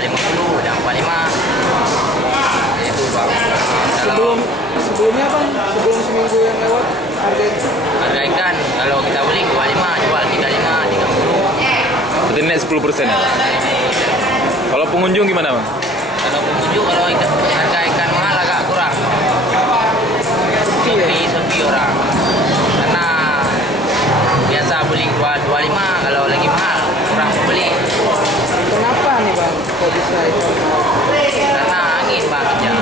350 dan 45. Itu bang. Sebelumnya bang, sebelum seminggu yang lewat Harga ikan kalau kita beli 25, jual 35, 30. Berarti naik 10% ya Pak? Kalau pengunjung gimana Bang? Kalau pengunjung, kalau harga ikan mahal agak kurang. Sepi orang. Karena biasa beli 25, kalau lagi mahal kurang beli. Kenapa nih bang? Kok bisa itu? Karena angin bang aja.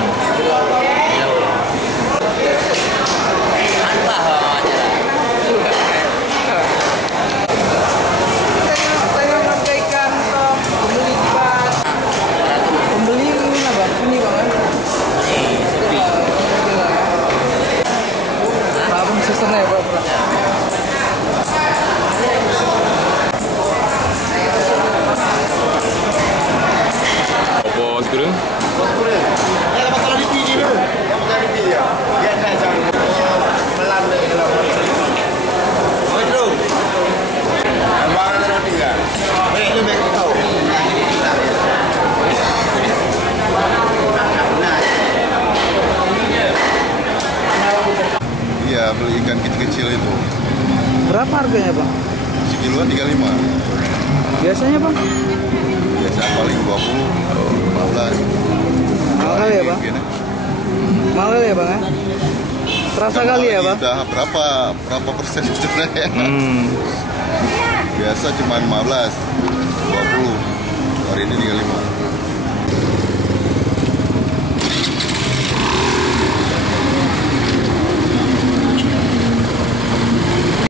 Sebenarnya ya, Pak. Bos kurang? Bos kurang. Ya dapat kalau di dulu. Yang dari video ya. Biar saya jangan melambai dalam. Betul. Ambaran roti kan. Baik itu baik tahu. Iya, beli ikan kecil-kecil itu. Berapa harganya bang? Sekiluan 35. Biasanya bang? Biasa paling 20, 15. Mahal ya bang? Mahal ya bang ya? Terasa kali ya bang? Udah berapa persen sebenarnya? Biasa cuma 15, 20. Hari ini 35.